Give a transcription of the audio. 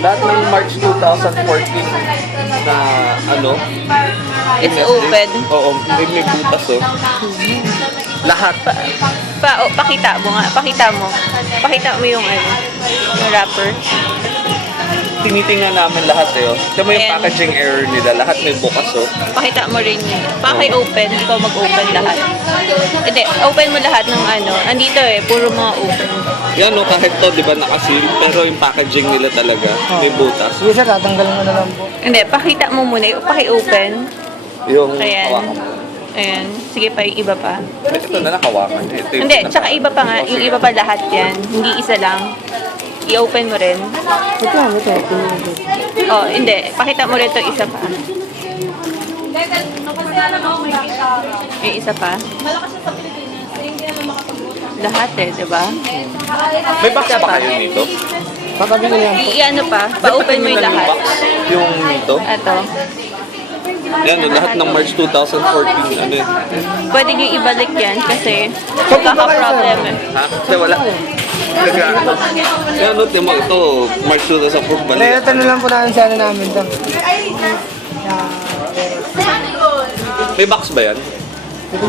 Lahat ng March 2014 na ano, It's MSD. open. Oo, may butas oh. Lahat. Pakita mo nga. Pakita mo. Pakita mo yung ano, yung wrapper. Tinitingnan namin lahat eh. Oh. Ito mo yung Ayan. packaging error nila. Lahat may bukas oh. Pakita mo rin yun. Paki-open. Ikaw mag-open lahat. Hindi, open mo lahat ng ano. Andito eh, puro mga open. Yan oh, kahit to, di ba nakasil, pero yung packaging nila talaga, may butas. Sige sir, tatanggalin mo na lang po. Hindi, pakita mo muna. Paki-open. Yung Ayan. hawakan mo. Ayan. Sige pa, yung iba pa. Ito na nakawakan. Ito yung Hindi, tsaka iba pa nga. Yung iba pa lahat yan. Hindi isa lang. I-open mo rin. Ito. Oh, hindi. Pakita mo rin ito isa pa. Yung isa pa. Lahat eh, di ba? May box ba kayo nito? Papagin yan po. I-ano pa. Pa-open mo yung lahat. Box, yung nito. Ito. Yan oh, lahat ng March 2014, ano eh. Pwede nyo ibalik yan kasi magkaka-problem eh. Ha? Kasi wala. Yan oh, timo ito, March 2014, bali. Ito na lang po namin sa ano namin to. May box ba yan?